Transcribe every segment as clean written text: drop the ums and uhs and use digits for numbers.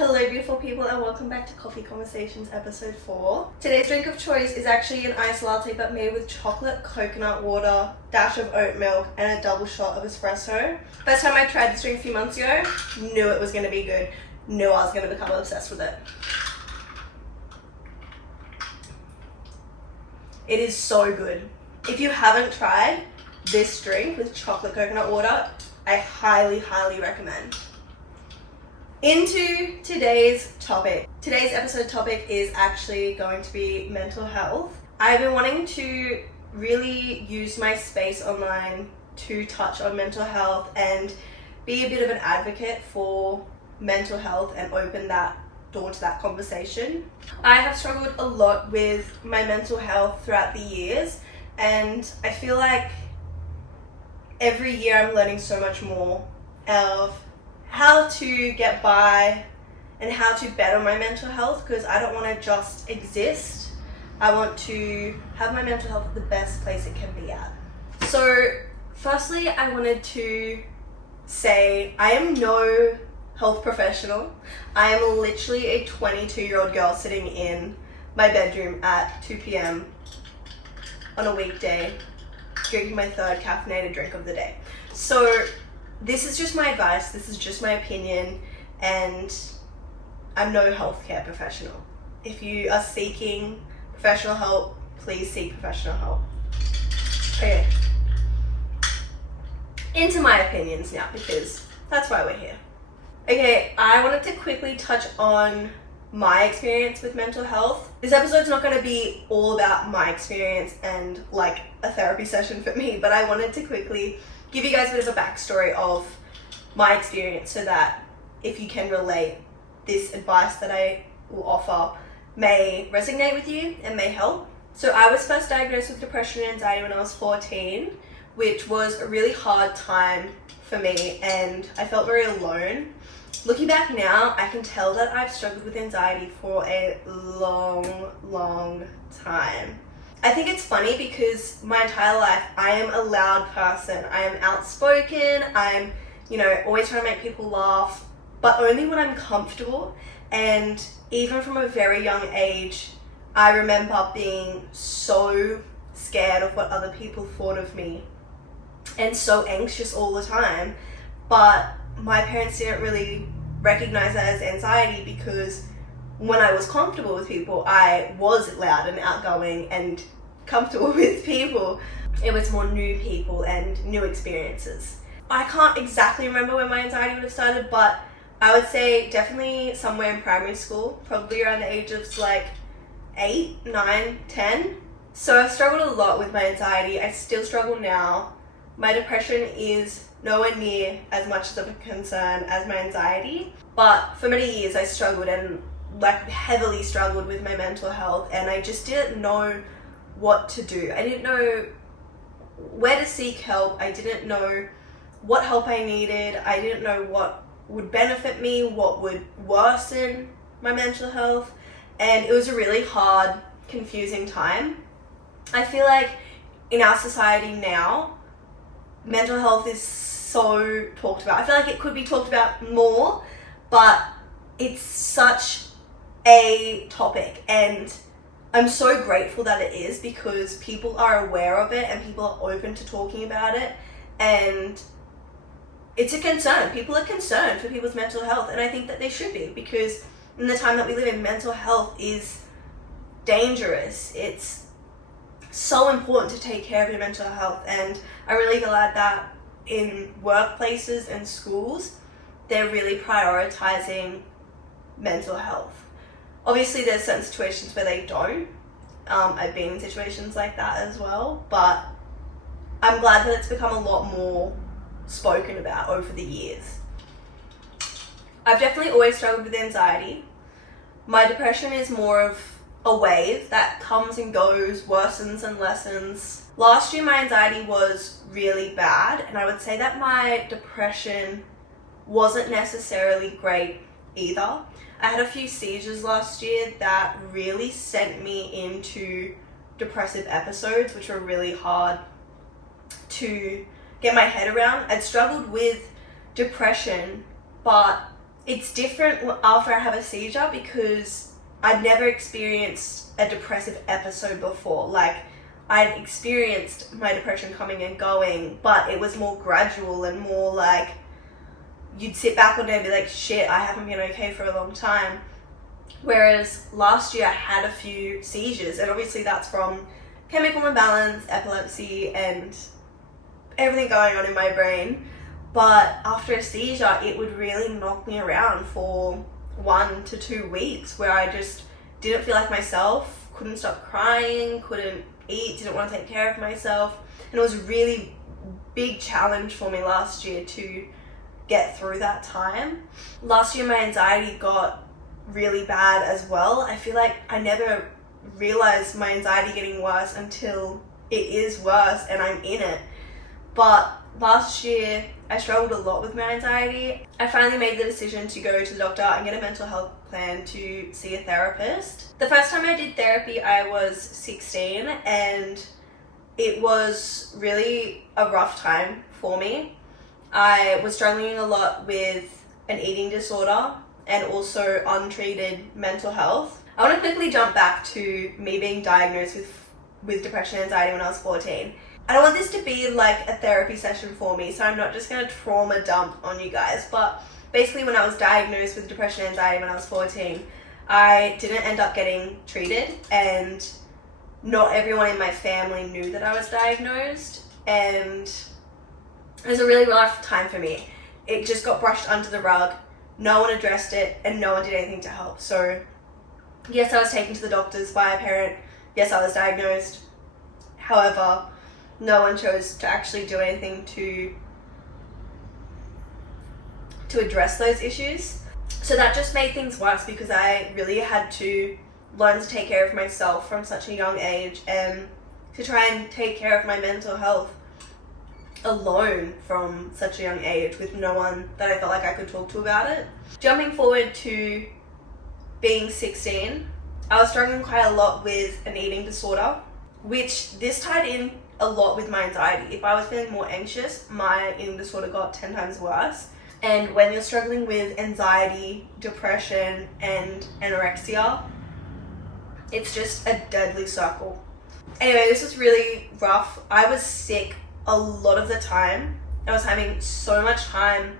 Hello beautiful people and welcome back to Coffee Conversations episode 4. Today's drink of choice is actually an iced latte but made with chocolate, coconut water, dash of oat milk and a double shot of espresso. First time I tried this drink a few months ago, knew it was going to be good, knew I was going to become obsessed with it. It is so good. If you haven't tried this drink with chocolate coconut water, I highly recommend. Into today's topic. Today's episode topic is actually going to be mental health. I've been wanting to really use my space online to touch on mental health and be a bit of an advocate for mental health and open that door to that conversation. I have struggled a lot with my mental health throughout the years, and I feel like every year I'm learning so much more of how to get by and how to better my mental health, because I don't want to just exist. I want to have my mental health at the best place it can be at. So firstly, I wanted to say I am no health professional. I am literally a 22-year-old girl sitting in my bedroom at 2 p.m. on a weekday drinking my third caffeinated drink of the day. So this is just my advice, this is just my opinion, and I'm no healthcare professional. If you are seeking professional help, please seek professional help. Okay, into my opinions now, because that's why we're here. Okay, I wanted to quickly touch on my experience with mental health. This episode's not going to be all about my experience and like a therapy session for me, but I wanted to quickly give you guys a bit of a backstory of my experience so that if you can relate, this advice that I will offer may resonate with you and may help. So I was first diagnosed with depression and anxiety when I was 14, which was a really hard time for me and I felt very alone. Looking back now, I can tell that I've struggled with anxiety for a long time. I think it's funny because my entire life I am a loud person. I am outspoken, I'm, always trying to make people laugh, but only when I'm comfortable. And even from a very young age, I remember being so scared of what other people thought of me and so anxious all the time. But my parents didn't really recognize that as anxiety because when I was comfortable with people, I was loud and outgoing and comfortable with people. It was more new people and new experiences. I can't exactly remember when my anxiety would have started, but I would say definitely somewhere in primary school, probably around the age of 8, 9, 10. So I've struggled a lot with my anxiety. I still struggle now. My depression is nowhere near as much of a concern as my anxiety, but for many years I struggled and heavily struggled with my mental health, and I just didn't know what to do. I didn't know where to seek help. I didn't know what help I needed. I didn't know what would benefit me, what would worsen my mental health, and it was a really hard, confusing time. I feel like in our society now, mental health is so talked about. I feel like it could be talked about more, but it's such a topic, and I'm so grateful that it is because people are aware of it and people are open to talking about it, and it's a concern. People are concerned for people's mental health, and I think that they should be, because in the time that we live in, mental health is dangerous. It's so important to take care of your mental health, and I'm really glad that in workplaces and schools they're really prioritizing mental health. Obviously there's certain situations where they don't. I've been in situations like that as well, but I'm glad that it's become a lot more spoken about over the years. I've definitely always struggled with anxiety. My depression is more of a wave that comes and goes, worsens and lessens. Last year my anxiety was really bad, and I would say that my depression wasn't necessarily great either. I had a few seizures last year that really sent me into depressive episodes, which were really hard to get my head around. I'd struggled with depression, but it's different after I have a seizure because I'd never experienced a depressive episode before. Like, I'd experienced my depression coming and going, but it was more gradual and more like you'd sit back one day and be like, shit, I haven't been okay for a long time. Whereas last year I had a few seizures, and obviously that's from chemical imbalance, epilepsy, and everything going on in my brain. But after a seizure, it would really knock me around for 1 to 2 weeks where I just didn't feel like myself, couldn't stop crying, couldn't eat, didn't want to take care of myself. And it was a really big challenge for me last year to get through that time. Last year, my anxiety got really bad as well. I feel like I never realized my anxiety getting worse until it is worse and I'm in it. But last year, I struggled a lot with my anxiety. I finally made the decision to go to the doctor and get a mental health plan to see a therapist. The first time I did therapy, I was 16, and it was really a rough time for me. I was struggling a lot with an eating disorder and also untreated mental health. I want to quickly jump back to me being diagnosed with depression and anxiety when I was 14. I don't want this to be like a therapy session for me, so I'm not just going to trauma dump on you guys, but basically when I was diagnosed with depression and anxiety when I was 14, I didn't end up getting treated, and not everyone in my family knew that I was diagnosed, and it was a really rough time for me. It just got brushed under the rug, no one addressed it, and no one did anything to help. So yes, I was taken to the doctors by a parent, yes, I was diagnosed, however, no one chose to actually do anything to address those issues. So that just made things worse because I really had to learn to take care of myself from such a young age and to try and take care of my mental health alone from such a young age with no one that I felt like I could talk to about it. Jumping forward to being 16, I was struggling quite a lot with an eating disorder, which this tied in a lot with my anxiety. If I was feeling more anxious, my eating disorder got 10 times worse. And when you're struggling with anxiety, depression, and anorexia, it's just a deadly circle. Anyway, this was really rough. I was sick a lot of the time. I was having so much time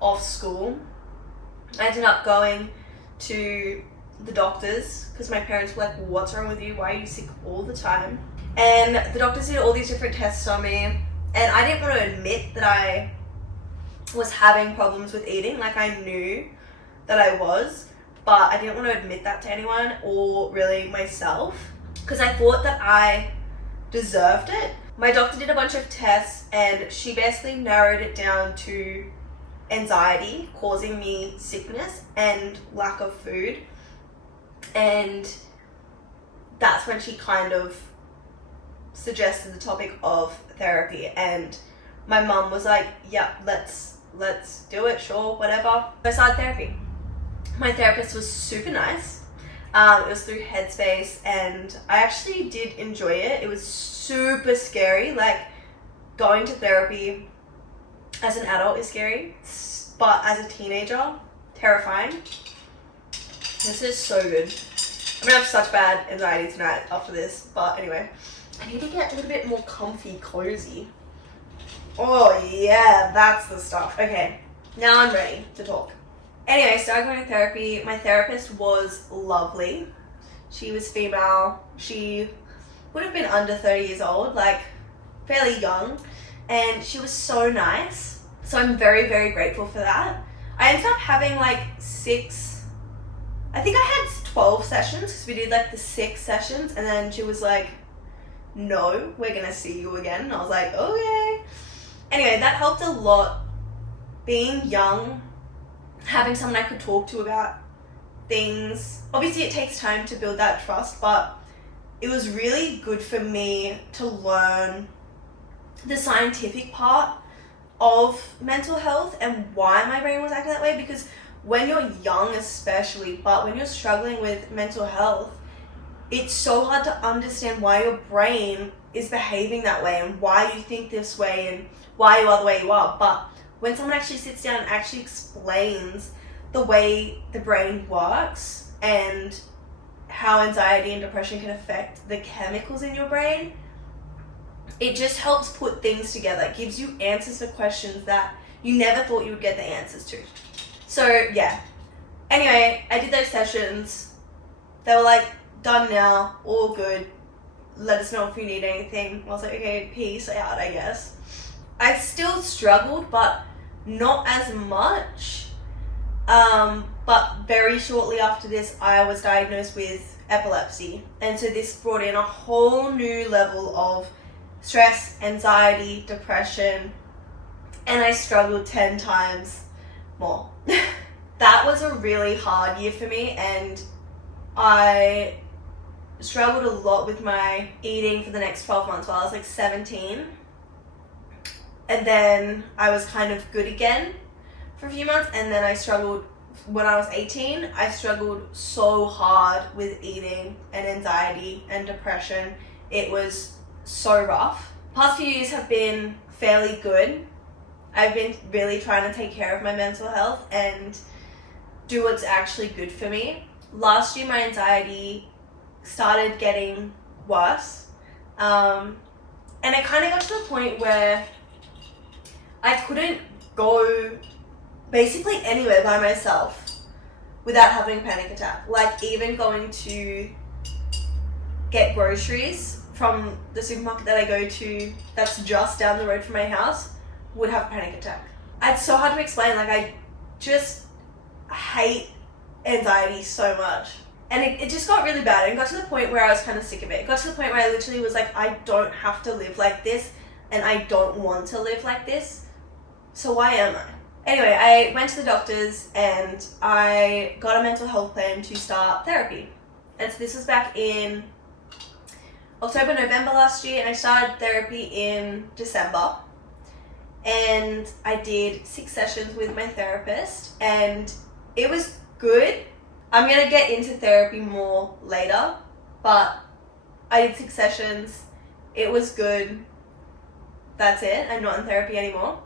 off school. I ended up going to the doctors because my parents were like, what's wrong with you? Why are you sick all the time? And the doctors did all these different tests on me, and I didn't want to admit that I was having problems with eating. Like, I knew that I was, but I didn't want to admit that to anyone or really myself because I thought that I deserved it. My doctor did a bunch of tests and she basically narrowed it down to anxiety causing me sickness and lack of food, and that's when she kind of suggested the topic of therapy, and my mum was like, yeah, let's do it, sure, whatever. I started therapy. My therapist was super nice. It was through Headspace, and I actually did enjoy it. It was super scary. Like, going to therapy as an adult is scary, but as a teenager, terrifying. This is so good. I'm gonna have such bad anxiety tonight after this, but anyway. I need to get a little bit more comfy, cozy. Oh yeah, that's the stuff. Okay, now I'm ready to talk. Anyway, I started going to therapy. My therapist was lovely. She was female. She would have been under 30 years old, like fairly young. And she was so nice. So I'm very, very grateful for that. I ended up having like 12 sessions because we did like the 6 sessions, and then she was like, no, we're gonna see you again. And I was like, okay. Anyway, that helped a lot. Being young, having someone I could talk to about things. Obviously it takes time to build that trust, but it was really good for me to learn the scientific part of mental health and why my brain was acting that way, because when you're young especially, but when you're struggling with mental health, it's so hard to understand why your brain is behaving that way and why you think this way and why you are the way you are. But when someone actually sits down and actually explains the way the brain works and how anxiety and depression can affect the chemicals in your brain, it just helps put things together. It gives you answers to questions that you never thought you would get the answers to. So yeah. Anyway, I did those sessions. They were like, done now, all good. Let us know if you need anything. I was like, okay, peace out, I guess. I still struggled, but not as much. But very shortly after this, I was diagnosed with epilepsy. And so this brought in a whole new level of stress, anxiety, depression, and I struggled 10 times more. That was a really hard year for me, and I struggled a lot with my eating for the next 12 months while I was like 17. And then I was kind of good again for a few months, and then I struggled when I was 18. I struggled so hard with eating and anxiety and depression. It was so rough. Past few years have been fairly good. I've been really trying to take care of my mental health and do what's actually good for me. Last year, my anxiety started getting worse. And it kind of got to the point where I couldn't go basically anywhere by myself without having a panic attack. Like even going to get groceries from the supermarket that I go to that's just down the road from my house would have a panic attack. It's so hard to explain. Like I just hate anxiety so much. And it just got really bad. And got to the point where I was kind of sick of it. It got to the point where I literally was like, I don't have to live like this, and I don't want to live like this. So why am I? Anyway, I went to the doctors and I got a mental health plan to start therapy. And so this was back in October, November last year, and I started therapy in December. And I did 6 sessions with my therapist, and it was good. I'm going to get into therapy more later, but I did 6 sessions. It was good. That's it. I'm not in therapy anymore.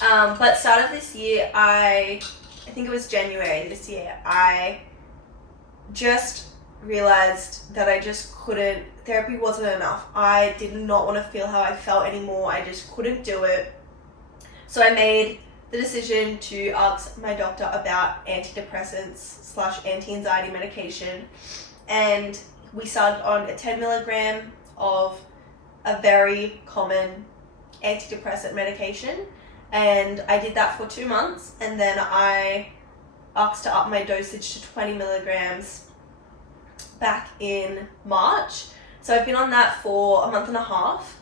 But start of this year, I think it was January this year, I just realized that I just couldn't, therapy wasn't enough. I did not want to feel how I felt anymore. I just couldn't do it. So I made the decision to ask my doctor about antidepressants / anti-anxiety medication. And we started on a 10 milligram of a very common antidepressant medication. And I did that for 2 months, and then I asked to up my dosage to 20 milligrams back in March. So I've been on that for a month and a half,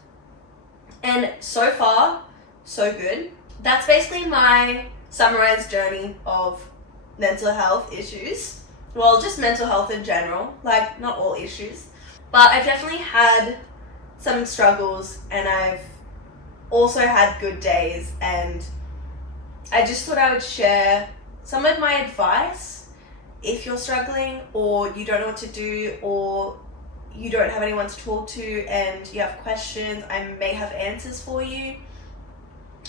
and so far, so good. That's basically my summarized journey of mental health issues. Well, just mental health in general, like not all issues. But I've definitely had some struggles, and I've also had good days, and I just thought I would share some of my advice if you're struggling or you don't know what to do or you don't have anyone to talk to and you have questions. I may have answers for you.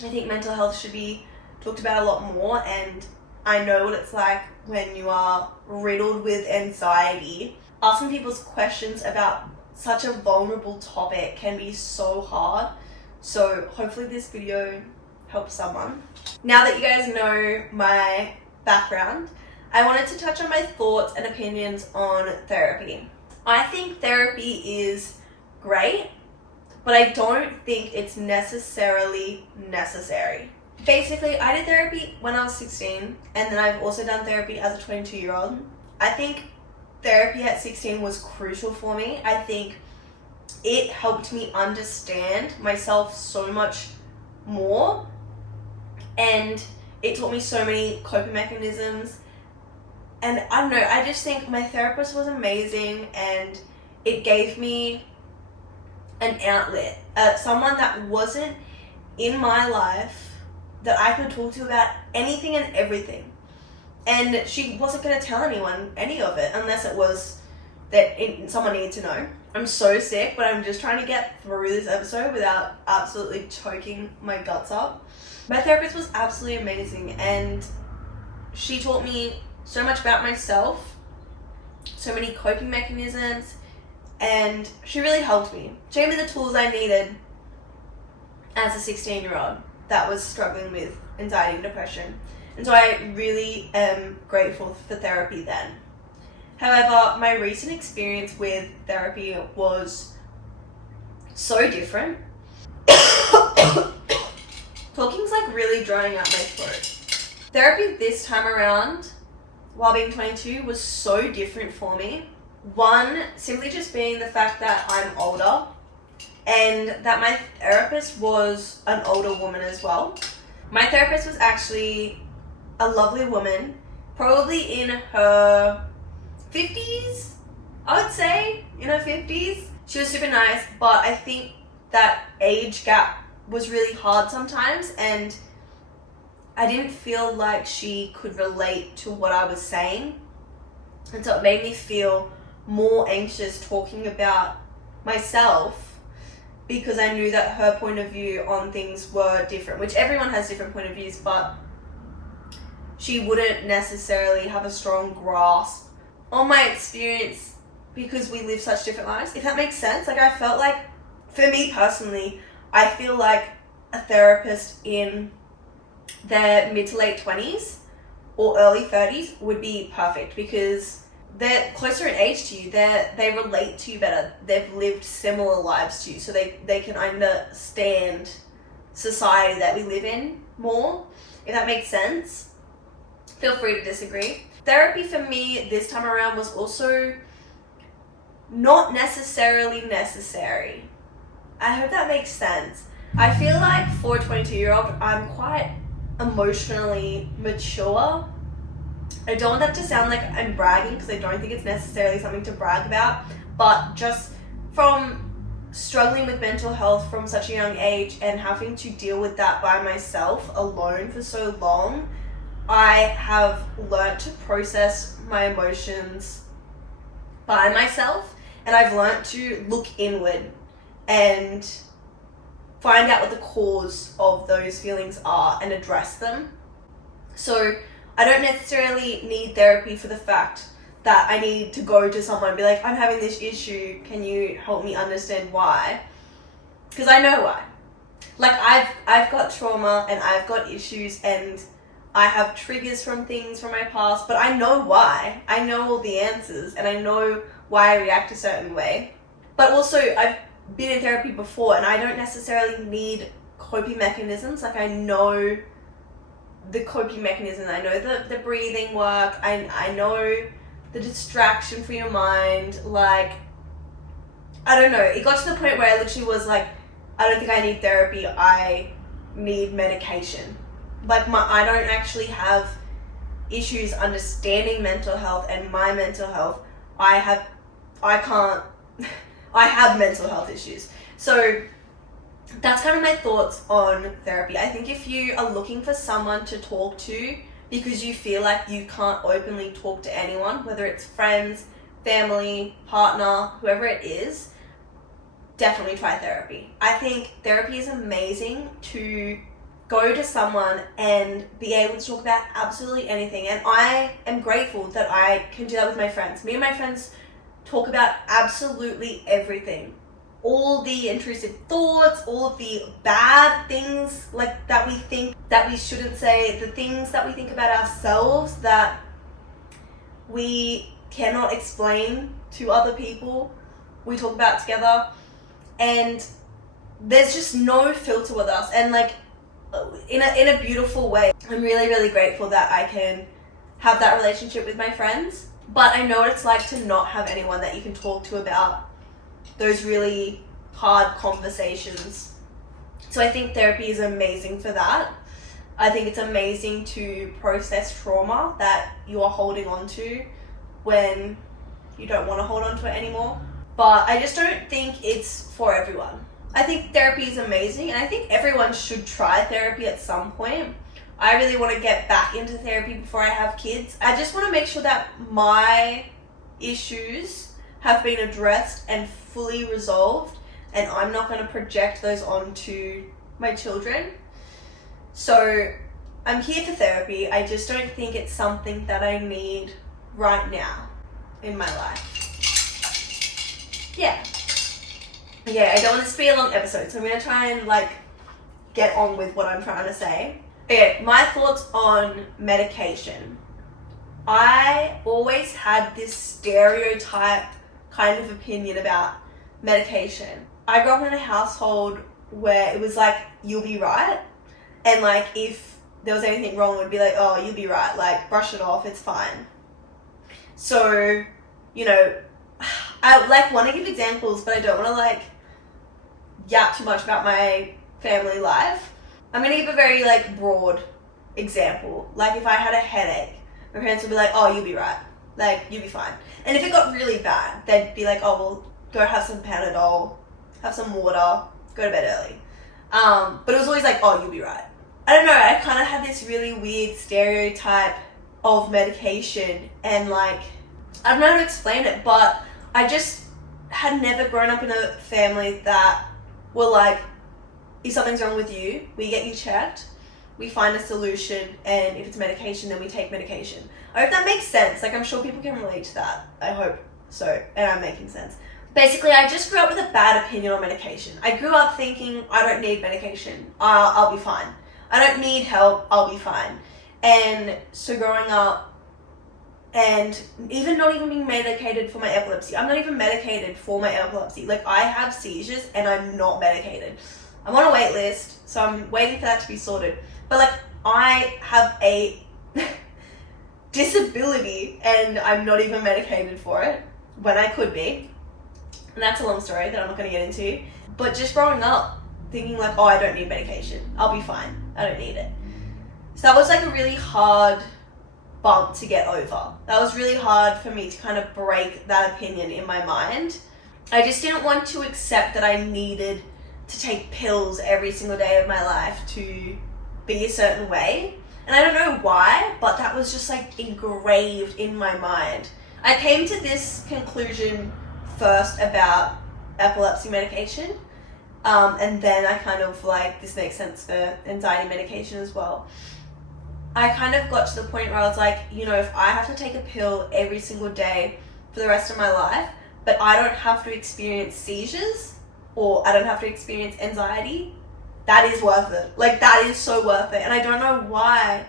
I think mental health should be talked about a lot more, and I know what it's like when you are riddled with anxiety. Asking people's questions about such a vulnerable topic can be so hard. So hopefully this video helps someone. Now that you guys know my background, I wanted to touch on my thoughts and opinions on therapy. I think therapy is great, but I don't think it's necessarily necessary. Basically, I did therapy when I was 16, and then I've also done therapy as a 22-year-old. I think therapy at 16 was crucial for me. I think it helped me understand myself so much more, and it taught me so many coping mechanisms. And I don't know, I just think my therapist was amazing, and it gave me an outlet, someone that wasn't in my life that I could talk to about anything and everything. And she wasn't going to tell anyone any of it unless it was that someone needed to know. I'm so sick, but I'm just trying to get through this episode without absolutely choking my guts up. My therapist was absolutely amazing, and she taught me so much about myself, so many coping mechanisms, and she really helped me. She gave me the tools I needed as a 16-year-old that was struggling with anxiety and depression. And so I really am grateful for therapy then. However, my recent experience with therapy was so different. Talking's like really drying out my throat. Therapy this time around, while being 22, was so different for me. One, simply just being the fact that I'm older and that my therapist was an older woman as well. My therapist was actually a lovely woman, probably in her 50s, I would say, in her 50s. She was super nice, but I think that age gap was really hard sometimes, and I didn't feel like she could relate to what I was saying. And so it made me feel more anxious talking about myself, because I knew that her point of view on things were different, which everyone has different point of views, but she wouldn't necessarily have a strong grasp on my experience because we live such different lives, if that makes sense. Like, I felt like, for me personally, I feel like a therapist in their mid to late 20s or early 30s would be perfect, because they're closer in age to you, they relate to you better, they've lived similar lives to you, so they can understand society that we live in more, if that makes sense. Feel free to disagree. Therapy for me this time around was also not necessarily necessary. I hope that makes sense. I feel like for a 22-year-old, I'm quite emotionally mature. I don't want that to sound like I'm bragging, because I don't think it's necessarily something to brag about, but just from struggling with mental health from such a young age and having to deal with that by myself alone for so long, I have learnt to process my emotions by myself, and I've learnt to look inward and find out what the cause of those feelings are and address them. So I don't necessarily need therapy for the fact that I need to go to someone and be like, I'm having this issue, can you help me understand why? Because I know why. Like, I've got trauma and I've got issues and I have triggers from things from my past, but I know why. I know all the answers and I know why I react a certain way. But also, I've been in therapy before and I don't necessarily need coping mechanisms. Like, I know the coping mechanism, I know the breathing work, I know the distraction for your mind. Like, I don't know, it got to the point where I literally was like, I don't think I need therapy, I need medication. Like, I don't actually have issues understanding mental health and my mental health. I have mental health issues. So that's kind of my thoughts on therapy. I think if you are looking for someone to talk to because you feel like you can't openly talk to anyone, whether it's friends, family, partner, whoever it is, definitely try therapy. I think therapy is amazing to go to someone and be able to talk about absolutely anything. And I am grateful that I can do that with my friends. Me and my friends talk about absolutely everything. All the intrusive thoughts, all of the bad things like that we think that we shouldn't say, the things that we think about ourselves that we cannot explain to other people, we talk about together. And there's just no filter with us. And like, in a beautiful way. I'm really, really grateful that I can have that relationship with my friends. But I know what it's like to not have anyone that you can talk to about those really hard conversations. So I think therapy is amazing for that. I think it's amazing to process trauma that you are holding on to when you don't want to hold on to it anymore. But I just don't think it's for everyone. I think therapy is amazing, and I think everyone should try therapy at some point. I really want to get back into therapy before I have kids. I just want to make sure that my issues have been addressed and fully resolved, and I'm not going to project those onto my children. So I'm here for therapy. I just don't think it's something that I need right now in my life. Yeah. Okay, I don't want this to be a long episode, so I'm going to try and get on with what I'm trying to say. Okay, my thoughts on medication. I always had this stereotype kind of opinion about medication. I grew up in a household where it was like, you'll be right. And if there was anything wrong, it would be like, oh, you'll be right. Brush it off, it's fine. So, I want to give examples, but I don't want to yap too much about my family life. I'm going to give a very broad example. If I had a headache, my parents would be like, oh, you'll be right. You'll be fine. And if it got really bad, they'd be like, oh, well, go have some Panadol, have some water, go to bed early. But it was always oh, you'll be right. I don't know, I kind of had this really weird stereotype of medication, and I don't know how to explain it, but I just had never grown up in a family that were if something's wrong with you, we get you checked, we find a solution, and if it's medication, then we take medication. I hope that makes sense. I'm sure people can relate to that. I hope so, and I'm making sense. Basically, I just grew up with a bad opinion on medication. I grew up thinking, I don't need medication. I'll be fine. I don't need help. I'll be fine. And so growing up, and even not even being medicated for my epilepsy. I'm not even medicated for my epilepsy. I have seizures and I'm not medicated. I'm on a wait list, so I'm waiting for that to be sorted. But I have a disability and I'm not even medicated for it when I could be. And that's a long story that I'm not going to get into. But just growing up thinking oh, I don't need medication. I'll be fine. I don't need it. So that was a really hard bump to get over. That was really hard for me to kind of break that opinion in my mind. I just didn't want to accept that I needed to take pills every single day of my life to be a certain way. And I don't know why, but that was just engraved in my mind. I came to this conclusion first about epilepsy medication, and then I kind of this makes sense for anxiety medication as well. I kind of got to the point where I was if I have to take a pill every single day for the rest of my life, but I don't have to experience seizures, or I don't have to experience anxiety, that is worth it. That is so worth it. And I don't know why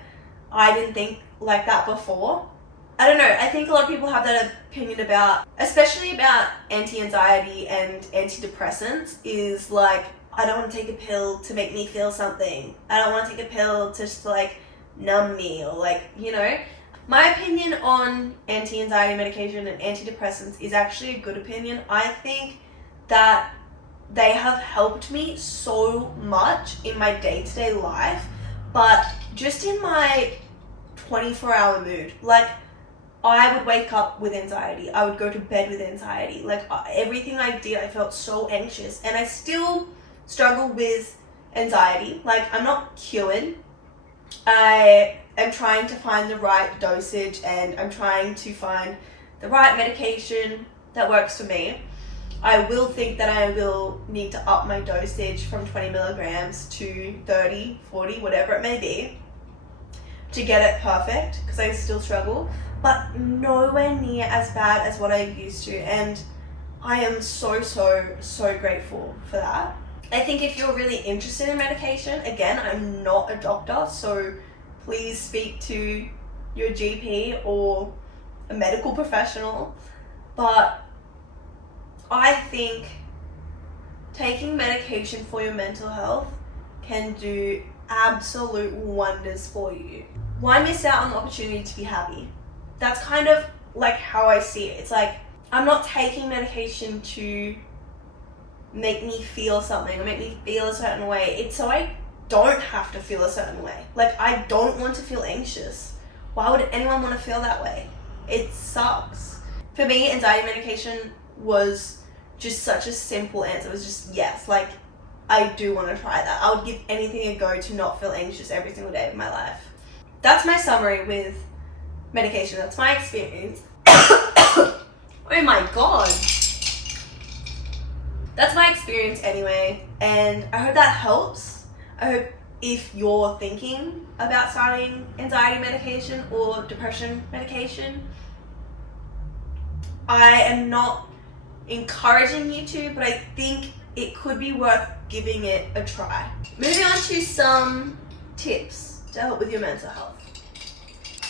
I didn't think that before. I don't know, I think a lot of people have that opinion especially about anti-anxiety and antidepressants, is I don't want to take a pill to make me feel something. I don't want to take a pill to just numb me, or My opinion on anti-anxiety medication and antidepressants is actually a good opinion. I think that they have helped me so much in my day-to-day life, but just in my 24-hour mood. I would wake up with anxiety. I would go to bed with anxiety. Everything I did, I felt so anxious. And I still struggle with anxiety. I'm not cured. I am trying to find the right dosage, and I'm trying to find the right medication that works for me. I will think that I will need to up my dosage from 20 milligrams to 30, 40, whatever it may be, to get it perfect, because I still struggle, but nowhere near as bad as what I used to, and I am so grateful for that. I think if you're really interested in medication, again, I'm not a doctor, so please speak to your GP or a medical professional, but I think taking medication for your mental health can do absolute wonders for you. Why miss out on the opportunity to be happy? That's kind of how I see it. It's I'm not taking medication to make me feel something or make me feel a certain way. It's so I don't have to feel a certain way. I don't want to feel anxious. Why would anyone want to feel that way? It sucks. For me, anxiety medication was just such a simple answer. It was just yes. I do want to try that. I would give anything a go to not feel anxious every single day of my life. That's my summary with medication. That's my experience. Oh my god. That's my experience anyway, and I hope that helps. I hope if you're thinking about starting anxiety medication or depression medication. I am not encouraging you to, but I think it could be worth giving it a try. Moving on to some tips to help with your mental health.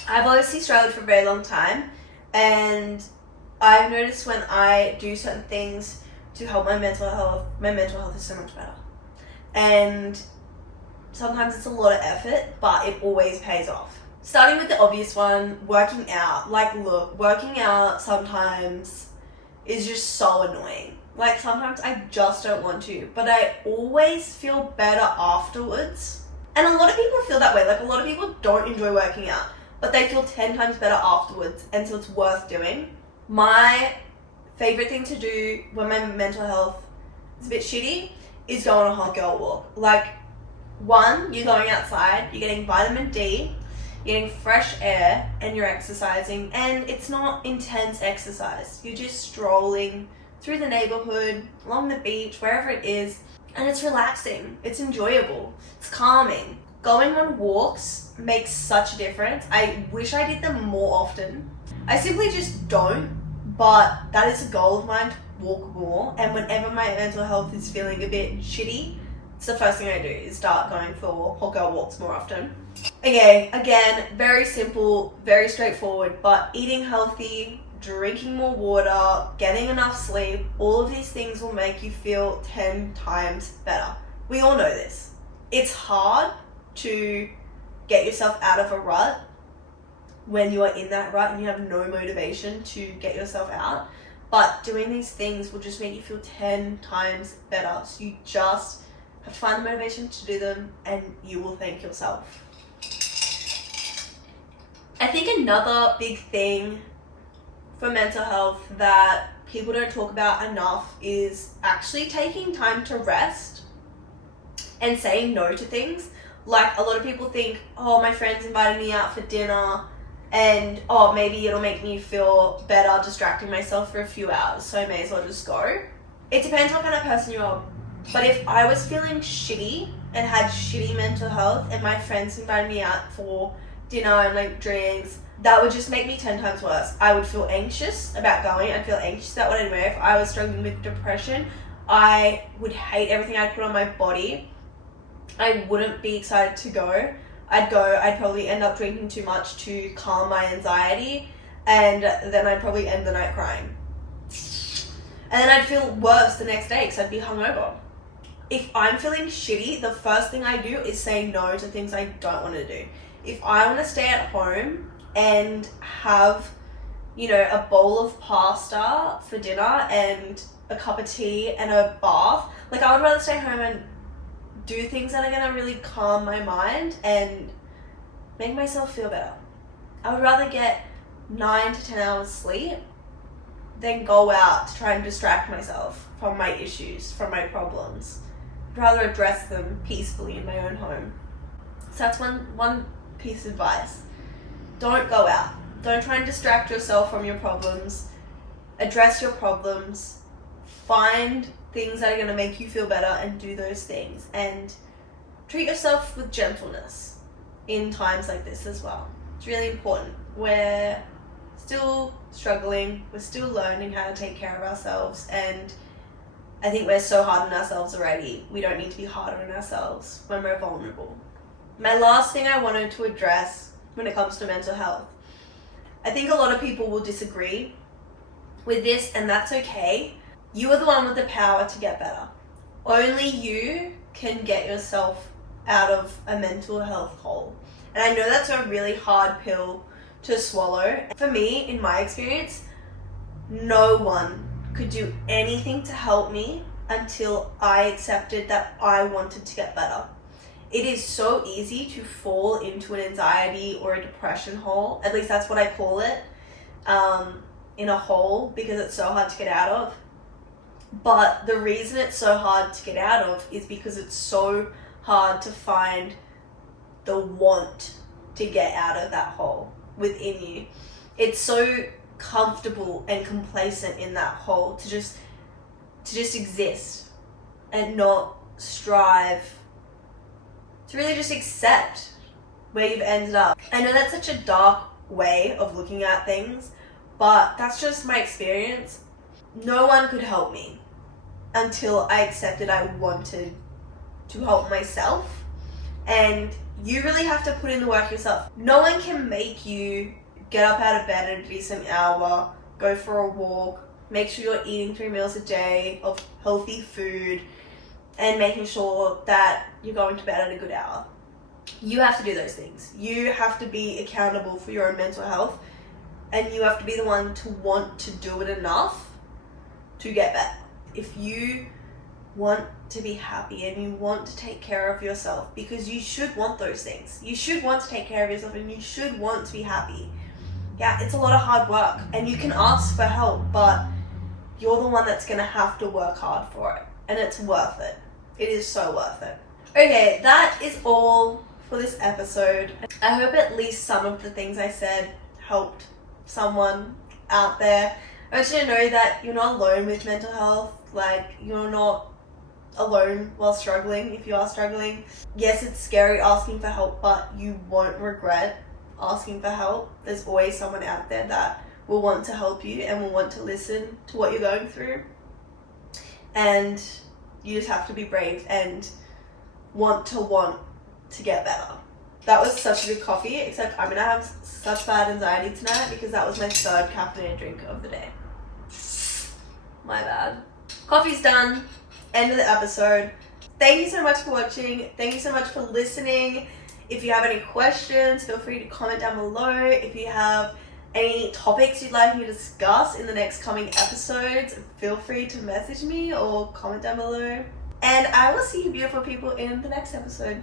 I've obviously struggled for a very long time, and I've noticed when I do certain things to help my mental health is so much better. And sometimes it's a lot of effort, but it always pays off. Starting with the obvious one, working out. Like, look, working out sometimes is just so annoying. Like, sometimes I just don't want to, but I always feel better afterwards. And a lot of people feel that way. Like, a lot of people don't enjoy working out, but they feel 10 times better afterwards, and so it's worth doing. My favorite thing to do when my mental health is a bit shitty is go on a hot girl walk. Like, one, you're going outside, you're getting vitamin D, you're getting fresh air, and you're exercising, and it's not intense exercise. You're just strolling through the neighborhood, along the beach, wherever it is, and it's relaxing, it's enjoyable, it's calming. Going on walks makes such a difference. I wish I did them more often. I simply just don't, but that is a goal of mine, to walk more. And whenever my mental health is feeling a bit shitty, it's the first thing I do is start going for hot girl walks more often. Okay, again, very simple, very straightforward, but eating healthy, drinking more water, getting enough sleep, all of these things will make you feel 10 times better. We all know this. It's hard to get yourself out of a rut when you are in that rut and you have no motivation to get yourself out. But doing these things will just make you feel 10 times better. So you just have to find the motivation to do them, and you will thank yourself. I think another big thing for mental health that people don't talk about enough is actually taking time to rest and saying no to things. Like, a lot of people think, oh, my friend's invited me out for dinner, and oh, maybe it'll make me feel better distracting myself for a few hours, so I may as well just go. It depends what kind of person you are. But if I was feeling shitty and had shitty mental health and my friends invited me out for dinner and like drinks, that would just make me 10 times worse. I would feel anxious about going. I'd feel anxious about what I'd wear. If I was struggling with depression, I would hate everything I'd put on my body. I wouldn't be excited to go. I'd probably end up drinking too much to calm my anxiety, and then I'd probably end the night crying. And then I'd feel worse the next day because I'd be hungover. If I'm feeling shitty, the first thing I do is say no to things I don't want to do. If I want to stay at home and have, a bowl of pasta for dinner and a cup of tea and a bath, like, I would rather stay home and do things that are going to really calm my mind and make myself feel better. I would rather get 9 to 10 hours sleep than go out to try and distract myself from my issues, from my problems. I'd rather address them peacefully in my own home. So that's one piece of advice. Don't go out. Don't try and distract yourself from your problems. Address your problems. Find things that are going to make you feel better and do those things. And treat yourself with gentleness in times like this as well. It's really important. We're still struggling. We're still learning how to take care of ourselves. And I think we're so hard on ourselves already. We don't need to be harder on ourselves when we're vulnerable. My last thing I wanted to address when it comes to mental health. I think a lot of people will disagree with this, and that's okay. You are the one with the power to get better. Only you can get yourself out of a mental health hole. And I know that's a really hard pill to swallow. For me, in my experience, no one could do anything to help me until I accepted that I wanted to get better. It is so easy to fall into an anxiety or a depression hole. At least that's what I call it, in a hole, because it's so hard to get out of. But the reason it's so hard to get out of is because it's so hard to find the want to get out of that hole within you. It's so comfortable and complacent in that hole to just exist and not strive to really just accept where you've ended up. I know that's such a dark way of looking at things, but that's just my experience. No one could help me until I accepted I wanted to help myself. And you really have to put in the work yourself. No one can make you get up out of bed at a decent hour, go for a walk, make sure you're eating 3 meals a day of healthy food, and making sure that you're going to bed at a good hour. You have to do those things. You have to be accountable for your own mental health, and you have to be the one to want to do it enough to get better. If you want to be happy and you want to take care of yourself, because you should want those things. You should want to take care of yourself and you should want to be happy. Yeah, it's a lot of hard work and you can ask for help, but you're the one that's going to have to work hard for it, and it's worth it. It is so worth it. Okay, that is all for this episode. I hope at least some of the things I said helped someone out there. I want you to know that you're not alone with mental health. Like, you're not alone while struggling if you are struggling. Yes, it's scary asking for help, but you won't regret asking for help. There's always someone out there that will want to help you and will want to listen to what you're going through. And you just have to be brave and want to get better. That was such a good coffee, except I'm gonna have such bad anxiety tonight because that was my 3rd caffeinated drink of the day. My bad. Coffee's done. End of the episode. Thank you so much for watching. Thank you so much for listening. If you have any questions, feel free to comment down below. If you have any topics you'd like me to discuss in the next coming episodes, feel free to message me or comment down below. And I will see you beautiful people in the next episode.